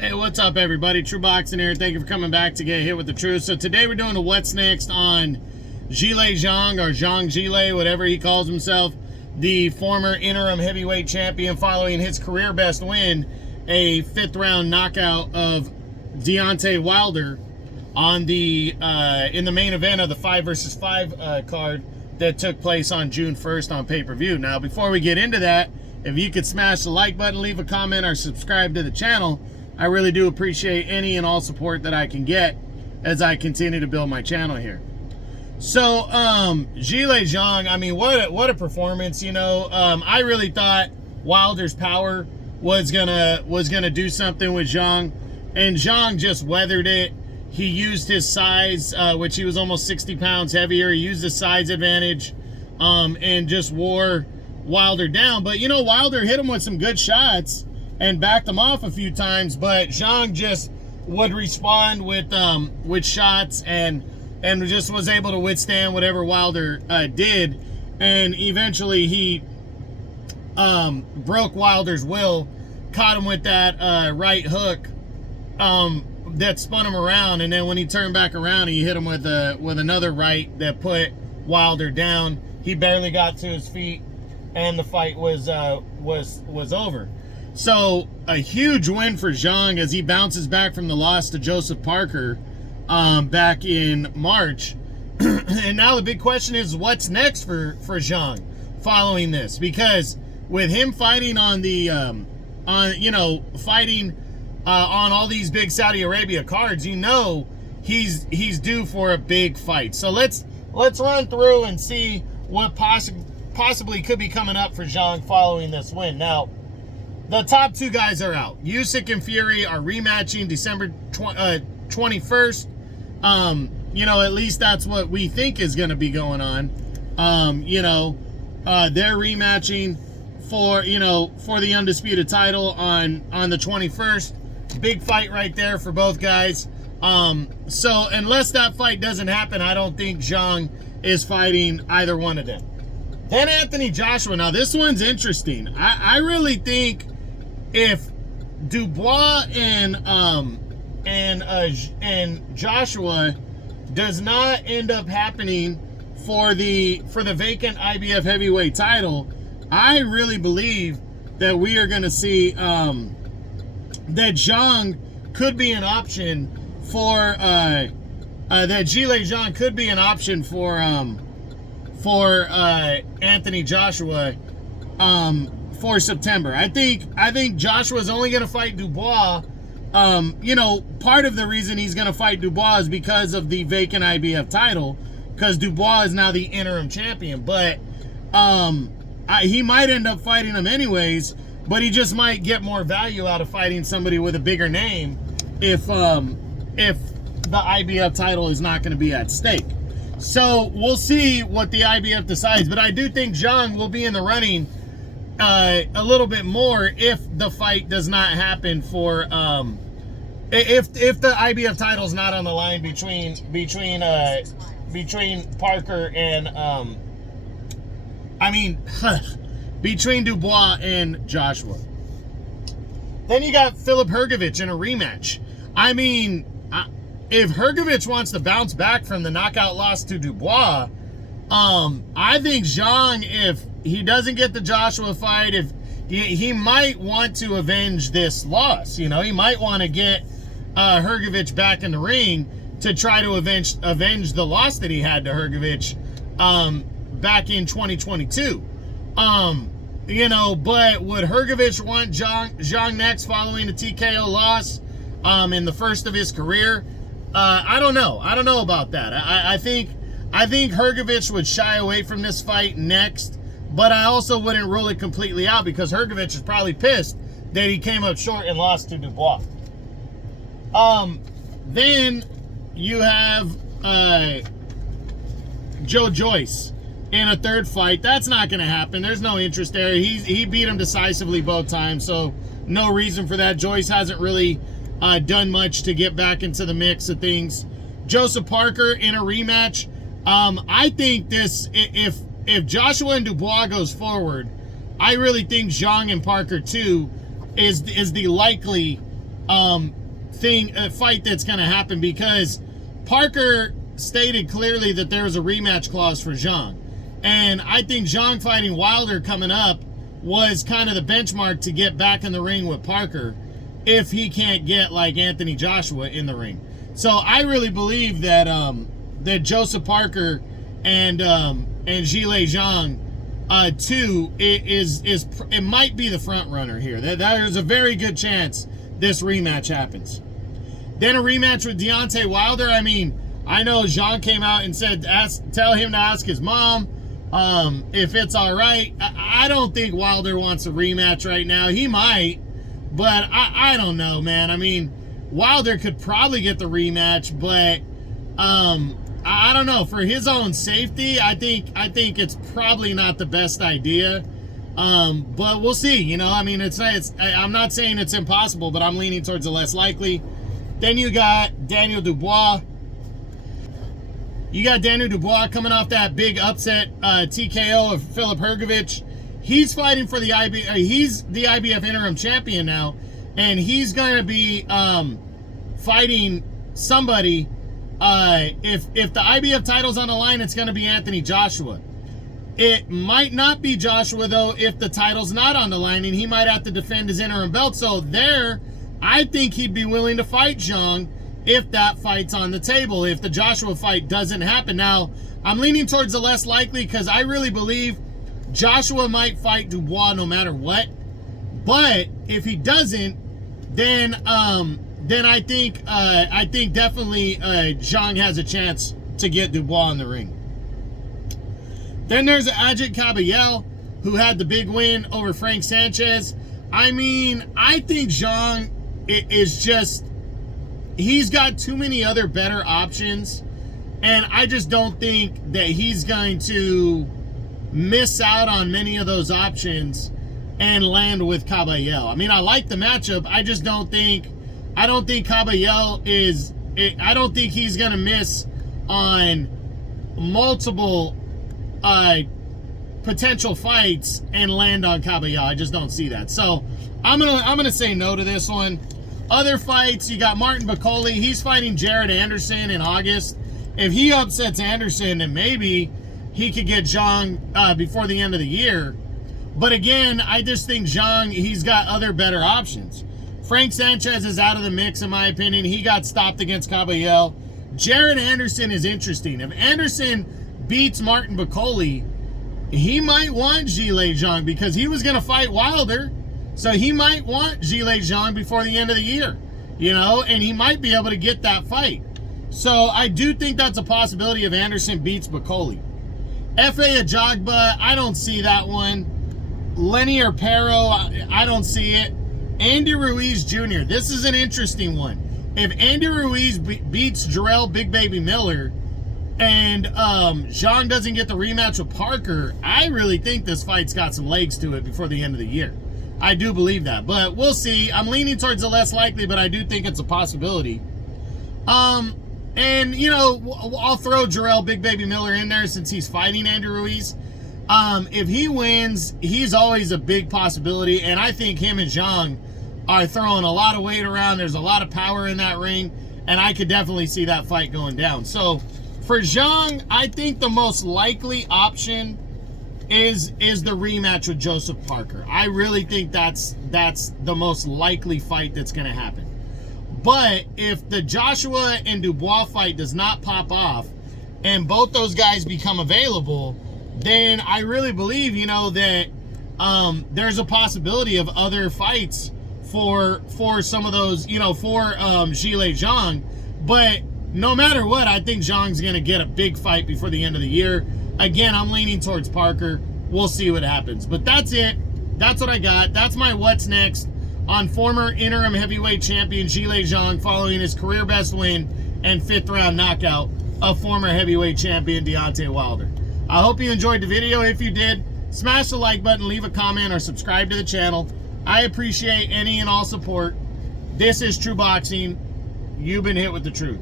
Hey, what's up, everybody? True Boxing here. Thank you for coming back to get hit with the truth. So today we're doing a what's next on Zhilei Zhang, or Zhilei, whatever he calls himself, the former interim heavyweight champion, following his career best win, a 5th round knockout of Deontay Wilder on the in the main event of the 5 versus 5 card that took place on June 1st on pay-per-view. Now, before we get into that, if you could smash the like button, leave a comment, or subscribe to the channel, I really do appreciate any and all support that I can get as I continue to build my channel here. So, Zhilei Zhang, I mean, what a performance, you know. I really thought Wilder's power was gonna do something with Zhang, and Zhang just weathered it. He used his size, which he was almost 60 pounds heavier. He used the size advantage, and just wore Wilder down. But, you know, Wilder hit him with some good shots and backed him off a few times, but Zhang just would respond with shots and just was able to withstand whatever Wilder did. And eventually he broke Wilder's will, caught him with that right hook that spun him around, and then when he turned back around, he hit him with another right that put Wilder down. He barely got to his feet, and the fight was over. So a huge win for Zhang as he bounces back from the loss to Joseph Parker back in March. And now the big question is, what's next for Zhang following this? Because with him fighting on the fighting on all these big Saudi Arabia cards, you know he's due for a big fight. So let's run through and see what possibly could be coming up for Zhang following this win. Now, the top 2 guys are out. Usyk and Fury are rematching December 21st. You know, at least that's what we think is going to be going on. They're rematching for the undisputed title on the 21st. Big fight right there for both guys. So unless that fight doesn't happen, I don't think Zhang is fighting either one of them. Then Anthony Joshua. Now this one's interesting. I really think if Dubois and Joshua does not end up happening for the vacant IBF heavyweight title, I really believe that we are going to see that Zhang could be an option for that Zhilei Zhang could be an option for Anthony Joshua for September. I think Joshua's only going to fight Dubois. Part of the reason he's going to fight Dubois is because of the vacant IBF title, because Dubois is now the interim champion. But he might end up fighting him anyways, but he just might get more value out of fighting somebody with a bigger name if the IBF title is not going to be at stake. So we'll see what the IBF decides, but I do think Zhang will be in the running a little bit more if the fight does not happen for if the IBF title is not on the line between Parker and between Dubois and Joshua. Then you got Filip Hrgović in a rematch. I mean, if Hrgović wants to bounce back from the knockout loss to Dubois, I think Zhang, if he doesn't get the Joshua fight, if he might want to avenge this loss. You know, he might want to get Hrgović back in the ring to try to avenge the loss that he had to Hrgović back in 2022. But would Hrgović want Zhang next following the TKO loss in the first of his career? I don't know. I don't know about that. I think Hrgović would shy away from this fight next, but I also wouldn't rule it completely out because Hrgović is probably pissed that he came up short and lost to Dubois. Then you have Joe Joyce in a 3rd fight. That's not going to happen. There's no interest there. He beat him decisively both times, so no reason for that. Joyce hasn't really done much to get back into the mix of things. Joseph Parker in a rematch. I think if Joshua and Dubois goes forward, I really think Zhang and Parker too is the likely fight that's going to happen, because Parker stated clearly that there was a rematch clause for Zhang. And I think Zhang fighting Wilder coming up was kind of the benchmark to get back in the ring with Parker if he can't get like Anthony Joshua in the ring. So I really believe that that Joseph Parker and Zhilei Zhang too it might be the front runner here. There's a very good chance this rematch happens. Then a rematch with Deontay Wilder. I mean, I know Zhang came out and said, tell him to ask his mom if it's all right. I don't think Wilder wants a rematch right now. He might, but I don't know, man. I mean, Wilder could probably get the rematch, but I don't know. For his own safety, I think it's probably not the best idea. But we'll see. You know, I mean, I'm not saying it's impossible, but I'm leaning towards the less likely. Then you got Daniel Dubois. You got Daniel Dubois coming off that big upset TKO of Filip Hrgović. He's fighting for the he's the IBF interim champion now, and he's going to be fighting somebody. If the IBF title's on the line, it's going to be Anthony Joshua. It might not be Joshua, though, if the title's not on the line, and he might have to defend his interim belt. So there, I think he'd be willing to fight Zhang if that fight's on the table, if the Joshua fight doesn't happen. Now, I'm leaning towards the less likely, because I really believe Joshua might fight Dubois no matter what. But if he doesn't, then I think definitely Zhang has a chance to get Dubois in the ring. Then there's Ajit Caballel, who had the big win over Frank Sanchez. I mean, I think Zhang is just, he's got too many other better options, and I just don't think that he's going to miss out on many of those options and land with Caballel. I mean, I like the matchup. I just don't think Caballel is, I don't think he's going to miss on multiple potential fights and land on Caballel. I just don't see that. So I'm gonna say no to this one. Other fights, you got Martin Bakole. He's fighting Jared Anderson in August. If he upsets Anderson, then maybe he could get Zhang before the end of the year. But again, I just think Zhang, he's got other better options. Frank Sanchez is out of the mix, in my opinion. He got stopped against Caballel. Jared Anderson is interesting. If Anderson beats Martin Bakole, he might want Zhilei Zhang, because he was going to fight Wilder. So he might want Zhilei Zhang before the end of the year, you know, and he might be able to get that fight. So I do think that's a possibility if Anderson beats Bakole. F.A. Ajagba, I don't see that one. Lenny Arpero, I don't see it. Andy Ruiz Jr., this is an interesting one. If Andy Ruiz beats Jarrell Big Baby Miller and Zhang doesn't get the rematch with Parker, I really think this fight's got some legs to it before the end of the year. I do believe that, but we'll see. I'm leaning towards the less likely, but I do think it's a possibility. And, you know, I'll throw Jarrell Big Baby Miller in there since he's fighting Andy Ruiz. If he wins, he's always a big possibility, and I think him and Zhang are throwing a lot of weight around. There's a lot of power in that ring, and I could definitely see that fight going down. So for Zhang, I think the most likely option is the rematch with Joseph Parker. I really think that's the most likely fight that's going to happen. But if the Joshua and Dubois fight does not pop off and both those guys become available, then I really believe, you know, that there's a possibility of other fights for some of those, you know, for Zhilei Zhang. But no matter what, I think Zhang's going to get a big fight before the end of the year. Again, I'm leaning towards Parker. We'll see what happens. But that's it. That's what I got. That's my what's next on former interim heavyweight champion Zhilei Zhang following his career best win and 5th round knockout of former heavyweight champion Deontay Wilder. I hope you enjoyed the video. If you did, smash the like button, leave a comment, or subscribe to the channel. I appreciate any and all support. This is True Boxing. You've been hit with the truth.